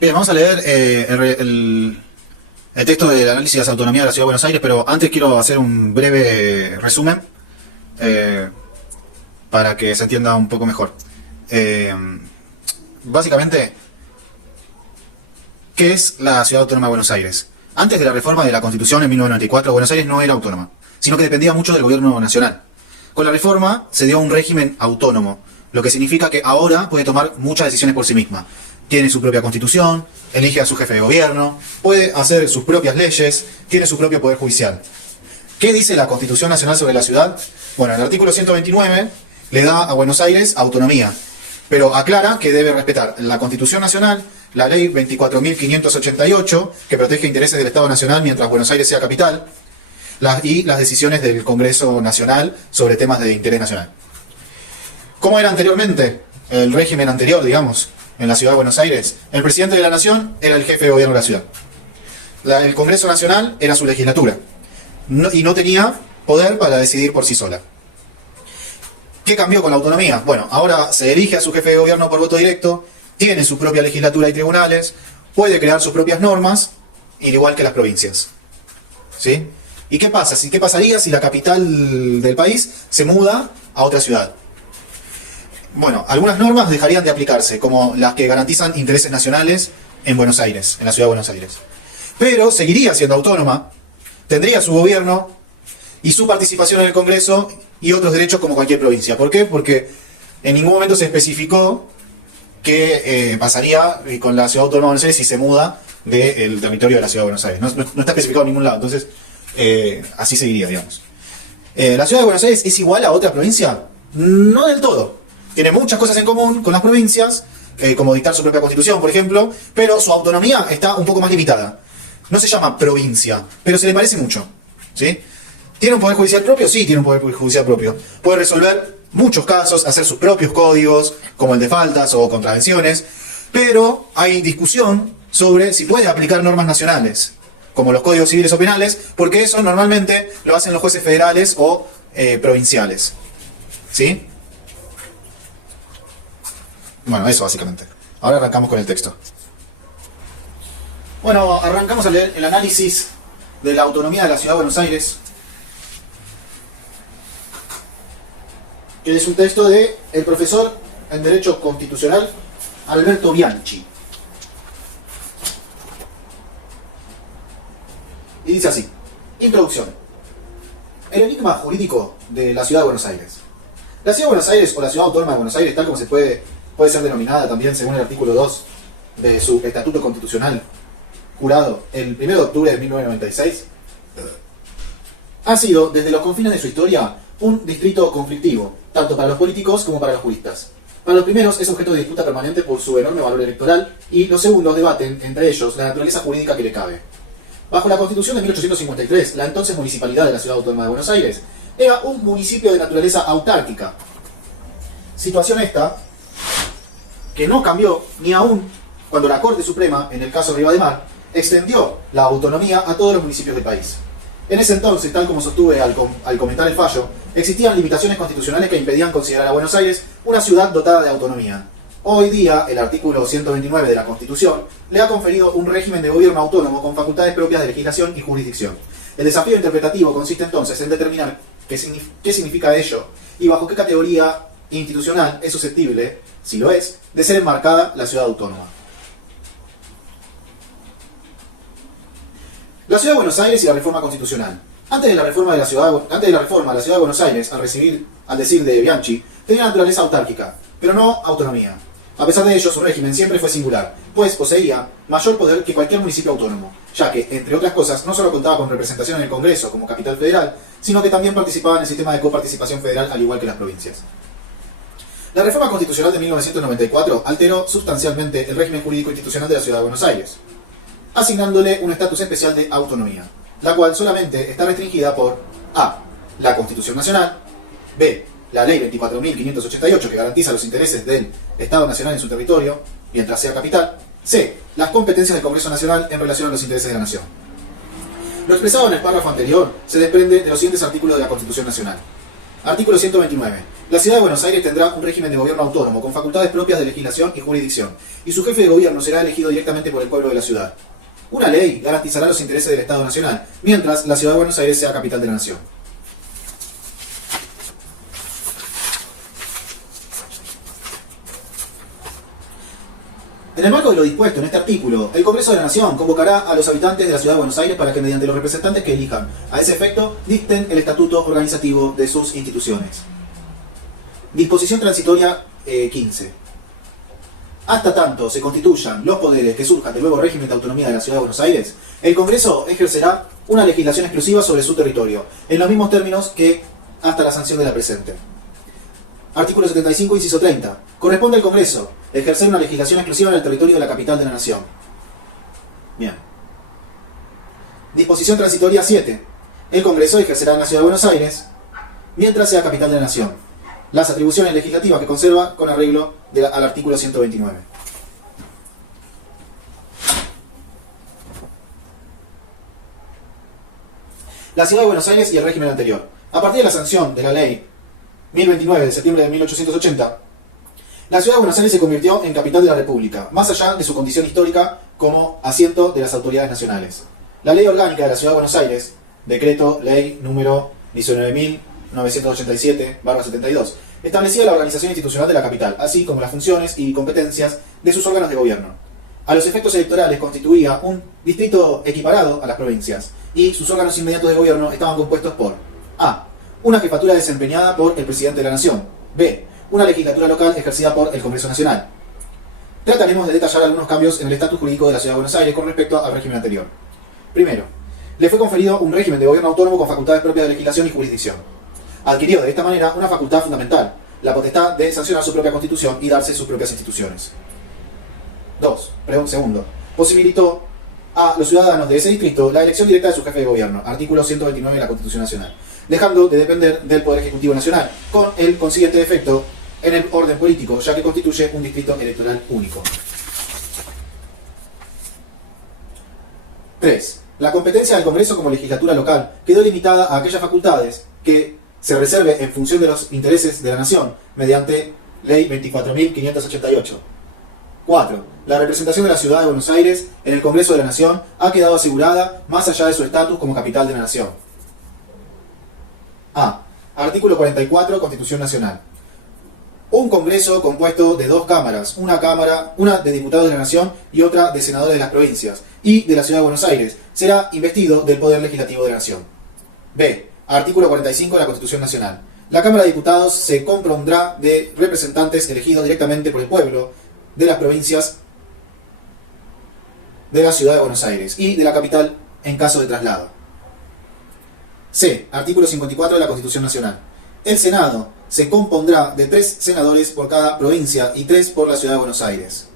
Bien, vamos a leer el texto del análisis de la autonomía de la Ciudad de Buenos Aires, pero antes quiero hacer un breve resumen eh, para que se entienda un poco mejor. Eh, Básicamente, ¿qué es la Ciudad Autónoma de Buenos Aires? Antes de la reforma de la Constitución en 1994, Buenos Aires no era autónoma, sino que dependía mucho del gobierno nacional. Con la reforma se dio un régimen autónomo, lo que significa que ahora puede tomar muchas decisiones por sí misma. Tiene su propia constitución, elige a su jefe de gobierno, puede hacer sus propias leyes, tiene su propio poder judicial. ¿Qué dice la Constitución Nacional sobre la ciudad? Bueno, el artículo 129 le da a Buenos Aires autonomía, pero aclara que debe respetar la Constitución Nacional, la Ley 24.588, que protege intereses del Estado Nacional mientras Buenos Aires sea capital, y las decisiones del Congreso Nacional sobre temas de interés nacional. ¿Cómo era anteriormente el régimen anterior, digamos, en la Ciudad de Buenos Aires? El presidente de la Nación era el jefe de gobierno de la ciudad. El Congreso Nacional era su legislatura. Y no tenía poder para decidir por sí sola. ¿Qué cambió con la autonomía? Bueno, ahora se elige a su jefe de gobierno por voto directo, tiene su propia legislatura y tribunales, puede crear sus propias normas, al igual que las provincias. ¿Sí? ¿Y qué pasa? ¿Qué pasaría si la capital del país se muda a otra ciudad? Bueno, algunas normas dejarían de aplicarse, como las que garantizan intereses nacionales en Buenos Aires, en la Ciudad de Buenos Aires. Pero seguiría siendo autónoma, tendría su gobierno y su participación en el Congreso y otros derechos como cualquier provincia. ¿Por qué? Porque en ningún momento se especificó qué pasaría con la Ciudad Autónoma de Buenos Aires si se muda del territorio de la Ciudad de Buenos Aires. No está especificado en ningún lado, entonces así seguiría, digamos. ¿La Ciudad de Buenos Aires es igual a otra provincia? No del todo. Tiene muchas cosas en común con las provincias, como dictar su propia constitución, por ejemplo, pero su autonomía está un poco más limitada. No se llama provincia, pero se le parece mucho. ¿Sí? ¿Tiene un poder judicial propio? Sí, tiene un poder judicial propio. Puede resolver muchos casos, hacer sus propios códigos, como el de faltas o contravenciones, pero hay discusión sobre si puede aplicar normas nacionales, como los códigos civiles o penales, porque eso normalmente lo hacen los jueces federales o provinciales. ¿Sí? Bueno, eso básicamente. Ahora arrancamos con el texto. Bueno, arrancamos a leer el análisis de la autonomía de la Ciudad de Buenos Aires, que es un texto de el profesor en Derecho Constitucional Alberto Bianchi. Y dice así: Introducción. El enigma jurídico de la Ciudad de Buenos Aires. La Ciudad de Buenos Aires, o la Ciudad Autónoma de Buenos Aires, tal como se puede ser denominada también según el artículo 2 de su Estatuto Constitucional, jurado el 1 de octubre de 1996, ha sido, desde los confines de su historia, un distrito conflictivo, tanto para los políticos como para los juristas. Para los primeros es objeto de disputa permanente por su enorme valor electoral, y los segundos debaten, entre ellos, la naturaleza jurídica que le cabe. Bajo la Constitución de 1853, la entonces Municipalidad de la Ciudad Autónoma de Buenos Aires era un municipio de naturaleza autárquica. Situación esta que no cambió ni aún cuando la Corte Suprema, en el caso Riva de Mar, extendió la autonomía a todos los municipios del país. En ese entonces, tal como sostuve al comentar el fallo, existían limitaciones constitucionales que impedían considerar a Buenos Aires una ciudad dotada de autonomía. Hoy día, el artículo 129 de la Constitución le ha conferido un régimen de gobierno autónomo con facultades propias de legislación y jurisdicción. El desafío interpretativo consiste entonces en determinar qué significa ello y bajo qué categoría institucional es susceptible, si lo es, de ser enmarcada la ciudad autónoma. La Ciudad de Buenos Aires y la reforma constitucional. Antes de la reforma, la Ciudad de Buenos Aires, al decir de Bianchi, tenía naturaleza autárquica, pero no autonomía. A pesar de ello, su régimen siempre fue singular, pues poseía mayor poder que cualquier municipio autónomo, ya que, entre otras cosas, no solo contaba con representación en el Congreso como capital federal, sino que también participaba en el sistema de coparticipación federal al igual que las provincias. La reforma constitucional de 1994 alteró sustancialmente el régimen jurídico institucional de la Ciudad de Buenos Aires, asignándole un estatus especial de autonomía, la cual solamente está restringida por A. La Constitución Nacional, B. La Ley 24.588 que garantiza los intereses del Estado Nacional en su territorio, mientras sea capital, C. Las competencias del Congreso Nacional en relación a los intereses de la Nación. Lo expresado en el párrafo anterior se desprende de los siguientes artículos de la Constitución Nacional. Artículo 129. La Ciudad de Buenos Aires tendrá un régimen de gobierno autónomo, con facultades propias de legislación y jurisdicción, y su jefe de gobierno será elegido directamente por el pueblo de la ciudad. Una ley garantizará los intereses del Estado Nacional, mientras la Ciudad de Buenos Aires sea capital de la nación. En el marco de lo dispuesto en este artículo, el Congreso de la Nación convocará a los habitantes de la Ciudad de Buenos Aires para que, mediante los representantes que elijan a ese efecto, dicten el estatuto organizativo de sus instituciones. Disposición transitoria 15. Hasta tanto se constituyan los poderes que surjan del nuevo régimen de autonomía de la Ciudad de Buenos Aires, el Congreso ejercerá una legislación exclusiva sobre su territorio, en los mismos términos que hasta la sanción de la presente. Artículo 75, inciso 30. Corresponde al Congreso ejercer una legislación exclusiva en el territorio de la capital de la nación. Bien. Disposición transitoria 7. El Congreso ejercerá en la Ciudad de Buenos Aires, mientras sea capital de la nación, las atribuciones legislativas que conserva con arreglo al artículo 129. La Ciudad de Buenos Aires y el régimen anterior. A partir de la sanción de la ley 1029 de septiembre de 1880, la Ciudad de Buenos Aires se convirtió en capital de la República, más allá de su condición histórica como asiento de las autoridades nacionales. La Ley Orgánica de la Ciudad de Buenos Aires, Decreto Ley número 19.987/72, establecía la organización institucional de la capital, así como las funciones y competencias de sus órganos de gobierno. A los efectos electorales constituía un distrito equiparado a las provincias, y sus órganos inmediatos de gobierno estaban compuestos por a. Una jefatura desempeñada por el presidente de la Nación. b. Una legislatura local ejercida por el Congreso Nacional. Trataremos de detallar algunos cambios en el estatus jurídico de la Ciudad de Buenos Aires con respecto al régimen anterior. Primero, le fue conferido un régimen de gobierno autónomo con facultades propias de legislación y jurisdicción. Adquirió de esta manera una facultad fundamental, la potestad de sancionar su propia constitución y darse sus propias instituciones. Segundo, posibilitó a los ciudadanos de ese distrito la elección directa de su jefe de gobierno, artículo 129 de la Constitución Nacional, dejando de depender del Poder Ejecutivo Nacional, con el consiguiente efecto en el orden político, ya que constituye un distrito electoral único. 3. La competencia del Congreso como legislatura local quedó limitada a aquellas facultades que se reserve en función de los intereses de la nación, mediante Ley 24.588. 4. La representación de la Ciudad de Buenos Aires en el Congreso de la Nación ha quedado asegurada más allá de su estatus como capital de la nación. A. Artículo 44, Constitución Nacional. Un Congreso compuesto de dos cámaras, una de diputados de la Nación y otra de senadores de las provincias y de la Ciudad de Buenos Aires, será investido del Poder Legislativo de la Nación. B. Artículo 45 de la Constitución Nacional. La Cámara de Diputados se compondrá de representantes elegidos directamente por el pueblo de las provincias de la Ciudad de Buenos Aires y de la capital en caso de traslado. C. Artículo 54 de la Constitución Nacional. El Senado se compondrá de 3 senadores por cada provincia y 3 por la Ciudad de Buenos Aires.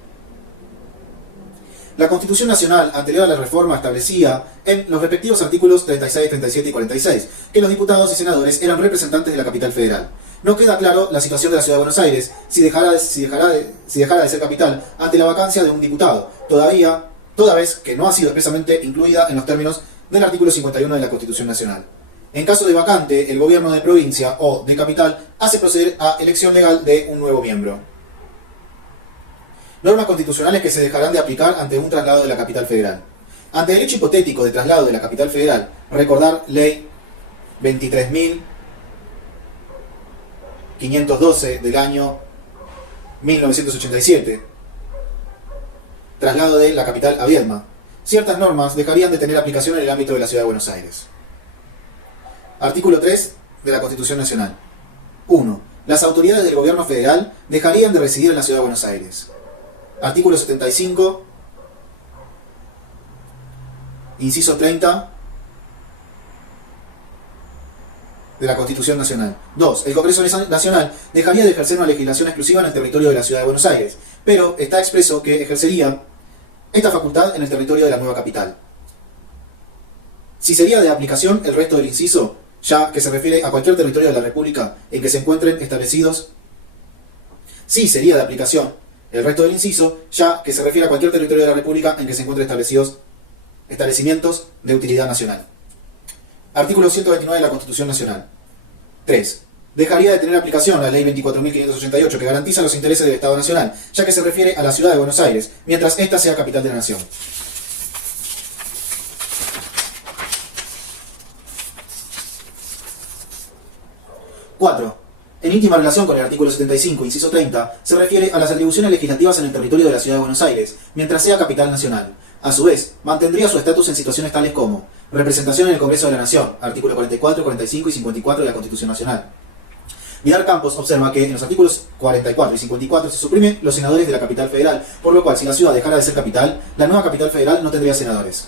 La Constitución Nacional anterior a la reforma establecía en los respectivos artículos 36, 37 y 46 que los diputados y senadores eran representantes de la capital federal. No queda claro la situación de la Ciudad de Buenos Aires si dejara de ser capital ante la vacancia de un diputado, toda vez que no ha sido expresamente incluida en los términos del artículo 51 de la Constitución Nacional. En caso de vacante, el gobierno de provincia o de capital hace proceder a elección legal de un nuevo miembro. Normas constitucionales que se dejarán de aplicar ante un traslado de la capital federal. Ante el hecho hipotético de traslado de la capital federal, recordar Ley 23.512 del año 1987, traslado de la capital a Viedma, ciertas normas dejarían de tener aplicación en el ámbito de la Ciudad de Buenos Aires. Artículo 3 de la Constitución Nacional. 1. Las autoridades del gobierno federal dejarían de residir en la Ciudad de Buenos Aires. Artículo 75, inciso 30 de la Constitución Nacional. 2. El Congreso Nacional dejaría de ejercer una legislación exclusiva en el territorio de la Ciudad de Buenos Aires, pero está expreso que ejercería esta facultad en el territorio de la nueva capital. Si sería de aplicación el resto del inciso, ya que se refiere a cualquier territorio de la República en que se encuentren establecidos. Sí sería de aplicación el resto del inciso, ya que se refiere a cualquier territorio de la República en que se encuentren establecidos establecimientos de utilidad nacional. Artículo 129 de la Constitución Nacional. 3. dejaría de tener aplicación la Ley 24.588 que garantiza los intereses del Estado Nacional, ya que se refiere a la ciudad de Buenos Aires, mientras ésta sea capital de la nación. Cuatro. En íntima relación con el artículo 75, inciso 30, se refiere a las atribuciones legislativas en el territorio de la ciudad de Buenos Aires, mientras sea capital nacional. A su vez, mantendría su estatus en situaciones tales como representación en el Congreso de la Nación, artículo 44, 45 y 54 de la Constitución Nacional. Vidal Campos observa que en los artículos 44 y 54 se suprimen los senadores de la capital federal, por lo cual si la ciudad dejara de ser capital, la nueva capital federal no tendría senadores.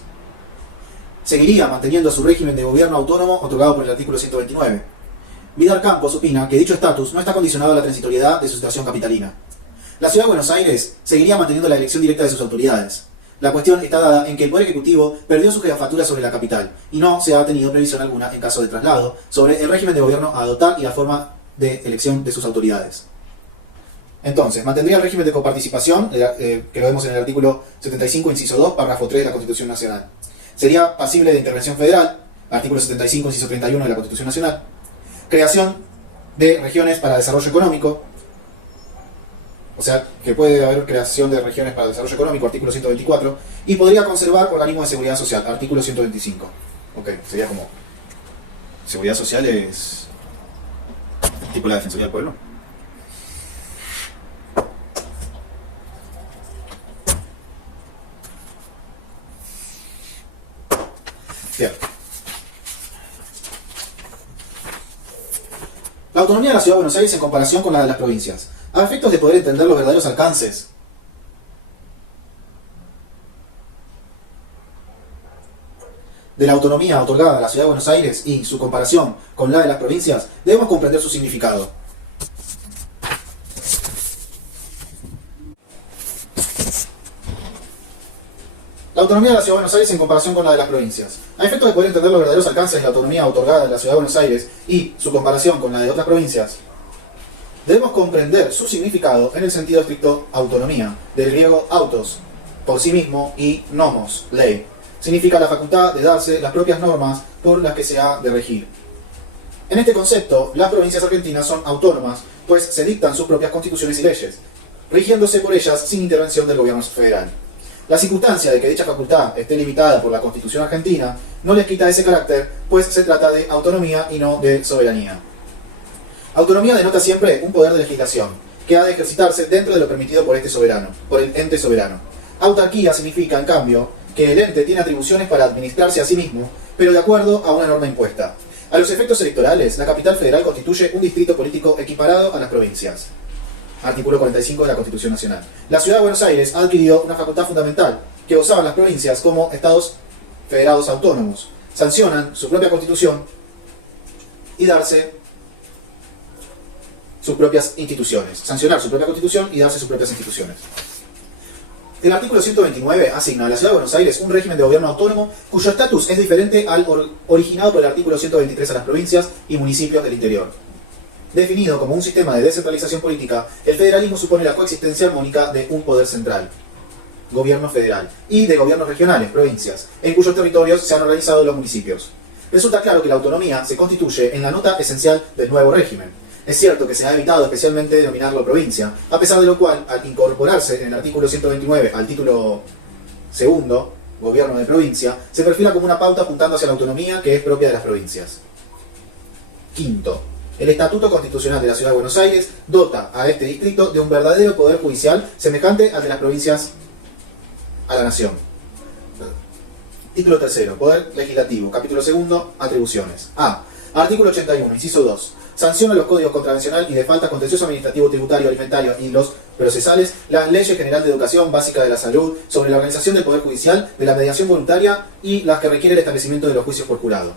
Seguiría manteniendo su régimen de gobierno autónomo otorgado por el artículo 129. Vidal Campos opina que dicho estatus no está condicionado a la transitoriedad de su situación capitalina. La ciudad de Buenos Aires seguiría manteniendo la elección directa de sus autoridades. La cuestión está dada en que el Poder Ejecutivo perdió su jefatura sobre la capital y no se ha tenido previsión alguna en caso de traslado sobre el régimen de gobierno a adoptar y la forma de elección de sus autoridades. Entonces, mantendría el régimen de coparticipación, que lo vemos en el artículo 75, inciso 2, párrafo 3 de la Constitución Nacional. Sería pasible de intervención federal, artículo 75, inciso 31 de la Constitución Nacional. Creación de regiones para desarrollo económico, o sea, que puede haber creación de regiones para desarrollo económico, artículo 124, y podría conservar organismos de seguridad social, artículo 125. Ok, sería como... Seguridad social es... tipo la Defensoría del Pueblo. Bien. La autonomía de la Ciudad de Buenos Aires en comparación con la de las provincias. A efectos de poder entender los verdaderos alcances de la autonomía otorgada a la Ciudad de Buenos Aires y su comparación con la de las provincias, debemos comprender su significado. La autonomía de la Ciudad de Buenos Aires en comparación con la de las provincias. A efectos de poder entender los verdaderos alcances de la autonomía otorgada a la Ciudad de Buenos Aires y su comparación con la de otras provincias, debemos comprender su significado en el sentido estricto autonomía, del griego autos, por sí mismo, y nomos, ley. Significa la facultad de darse las propias normas por las que se ha de regir. En este concepto, las provincias argentinas son autónomas, pues se dictan sus propias constituciones y leyes, rigiéndose por ellas sin intervención del gobierno federal. La circunstancia de que dicha facultad esté limitada por la Constitución argentina no les quita ese carácter, pues se trata de autonomía y no de soberanía. Autonomía denota siempre un poder de legislación, que ha de ejercitarse dentro de lo permitido por el ente soberano. Autarquía significa, en cambio, que el ente tiene atribuciones para administrarse a sí mismo, pero de acuerdo a una norma impuesta. A los efectos electorales, la capital federal constituye un distrito político equiparado a las provincias. Artículo 45 de la Constitución Nacional. La Ciudad de Buenos Aires ha adquirido una facultad fundamental que gozaban las provincias como estados federados autónomos. Sancionan su propia constitución y darse sus propias instituciones. Sancionar su propia constitución y darse sus propias instituciones. El artículo 129 asigna a la Ciudad de Buenos Aires un régimen de gobierno autónomo cuyo estatus es diferente al originado por el artículo 123 a las provincias y municipios del interior. Definido como un sistema de descentralización política, el federalismo supone la coexistencia armónica de un poder central, gobierno federal, y de gobiernos regionales, provincias, en cuyos territorios se han organizado los municipios. Resulta claro que la autonomía se constituye en la nota esencial del nuevo régimen. Es cierto que se ha evitado especialmente denominarlo provincia, a pesar de lo cual, al incorporarse en el artículo 129 al título segundo, gobierno de provincia, se perfila como una pauta apuntando hacia la autonomía que es propia de las provincias. Quinto. El Estatuto Constitucional de la Ciudad de Buenos Aires dota a este distrito de un verdadero poder judicial semejante al de las provincias a la nación. Título tercero, Poder Legislativo. Capítulo segundo, Atribuciones. A. Artículo 81, inciso 2. Sanciona los códigos contravencional y de falta contencioso administrativo, tributario, alimentario y los procesales, las leyes general de educación básica de la salud, sobre la organización del Poder Judicial, de la mediación voluntaria y las que requiere el establecimiento de los juicios por jurado.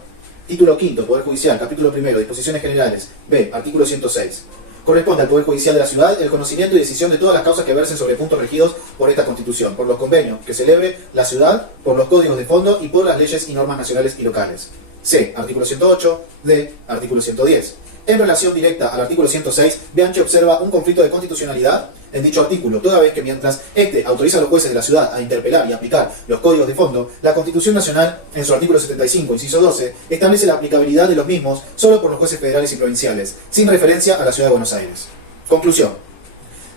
Título quinto, Poder Judicial, capítulo primero, Disposiciones Generales. B. Artículo 106. Corresponde al Poder Judicial de la Ciudad el conocimiento y decisión de todas las causas que versen sobre puntos regidos por esta Constitución, por los convenios que celebre la Ciudad, por los códigos de fondo y por las leyes y normas nacionales y locales. C. Artículo 108. D. Artículo 110. En relación directa al artículo 106, Bianchi observa un conflicto de constitucionalidad en dicho artículo, toda vez que mientras este autoriza a los jueces de la ciudad a interpelar y aplicar los códigos de fondo, la Constitución Nacional, en su artículo 75, inciso 12, establece la aplicabilidad de los mismos solo por los jueces federales y provinciales, sin referencia a la Ciudad de Buenos Aires. Conclusión.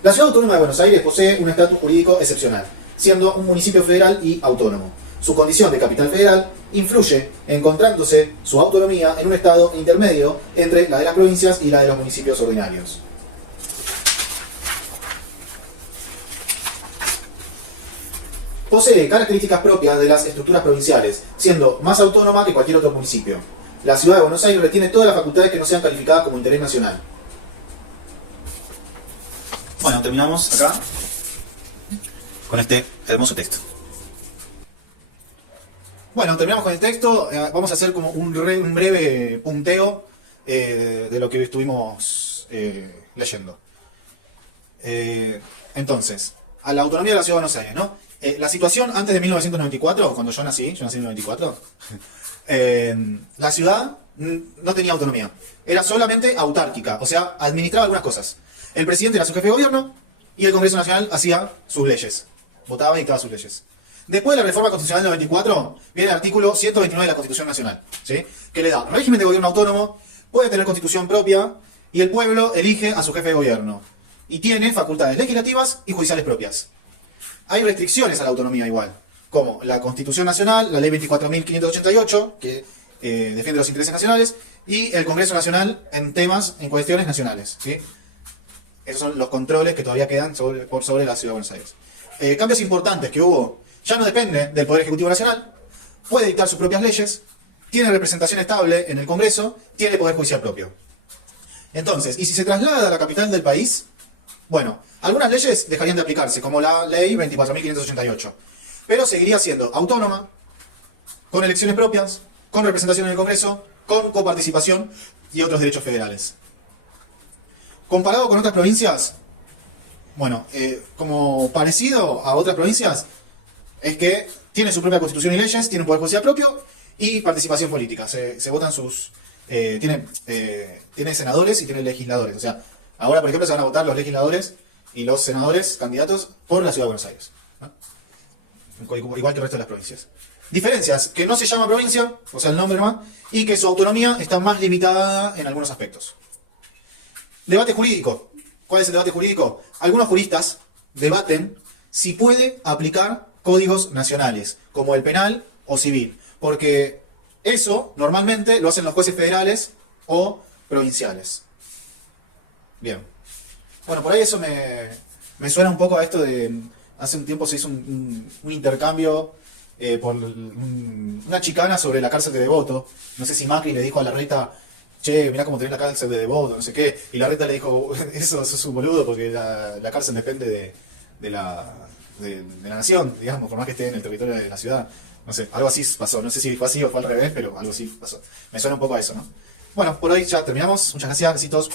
La Ciudad Autónoma de Buenos Aires posee un estatus jurídico excepcional, siendo un municipio federal y autónomo. Su condición de capital federal influye, encontrándose su autonomía en un estado intermedio entre la de las provincias y la de los municipios ordinarios. Posee características propias de las estructuras provinciales, siendo más autónoma que cualquier otro municipio. La Ciudad de Buenos Aires retiene todas las facultades que no sean calificadas como interés nacional. Bueno, terminamos acá con este hermoso texto. Bueno, terminamos con el texto. Vamos a hacer como un breve punteo de lo que estuvimos leyendo. Entonces, a la autonomía de la Ciudad de Buenos Aires, ¿no? La situación antes de 1994, cuando yo nací en el 94, la ciudad no tenía autonomía. Era solamente autárquica, o sea, administraba algunas cosas. El presidente era su jefe de gobierno y el Congreso Nacional hacía sus leyes. Votaba y dictaba sus leyes. Después de la reforma constitucional del 94, viene el artículo 129 de la Constitución Nacional, ¿sí? Que le da régimen de gobierno autónomo, puede tener constitución propia y el pueblo elige a su jefe de gobierno. Y tiene facultades legislativas y judiciales propias. Hay restricciones a la autonomía igual, como la Constitución Nacional, la Ley 24.588, que defiende los intereses nacionales, y el Congreso Nacional en cuestiones nacionales, ¿sí? Esos son los controles que todavía quedan sobre la Ciudad de Buenos Aires. Cambios importantes que hubo. Ya no depende del Poder Ejecutivo Nacional, puede dictar sus propias leyes, tiene representación estable en el Congreso, tiene poder judicial propio. Entonces, y si se traslada a la capital del país, bueno, algunas leyes dejarían de aplicarse, como la Ley 24.588, pero seguiría siendo autónoma, con elecciones propias, con representación en el Congreso, con coparticipación y otros derechos federales. Comparado con otras provincias, bueno, como parecido a otras provincias, es que tiene su propia constitución y leyes, tiene un poder judicial propio y participación política. Se votan tiene senadores y tiene legisladores. O sea, ahora, por ejemplo, se van a votar los legisladores y los senadores candidatos por la Ciudad de Buenos Aires, ¿no? Igual que el resto de las provincias. Diferencias, que no se llama provincia, o sea, el nombre nomás, y que su autonomía está más limitada en algunos aspectos. Debate jurídico. ¿Cuál es el debate jurídico? Algunos juristas debaten si puede aplicar códigos nacionales, como el penal o civil, porque eso normalmente lo hacen los jueces federales o provinciales. Bien. Bueno, por ahí eso me suena un poco a esto de... Hace un tiempo se hizo un intercambio por una chicana sobre la cárcel de Devoto. No sé si Macri le dijo a Larreta, che, mirá cómo tenés la cárcel de Devoto, no sé qué. Y Larreta le dijo, eso es un boludo porque la cárcel depende de la nación, digamos, por más que esté en el territorio de la ciudad. No sé, algo así pasó. No sé si fue así o fue al revés, pero algo así pasó. Me suena un poco a eso, ¿no? Bueno, por hoy ya terminamos. Muchas gracias, besitos.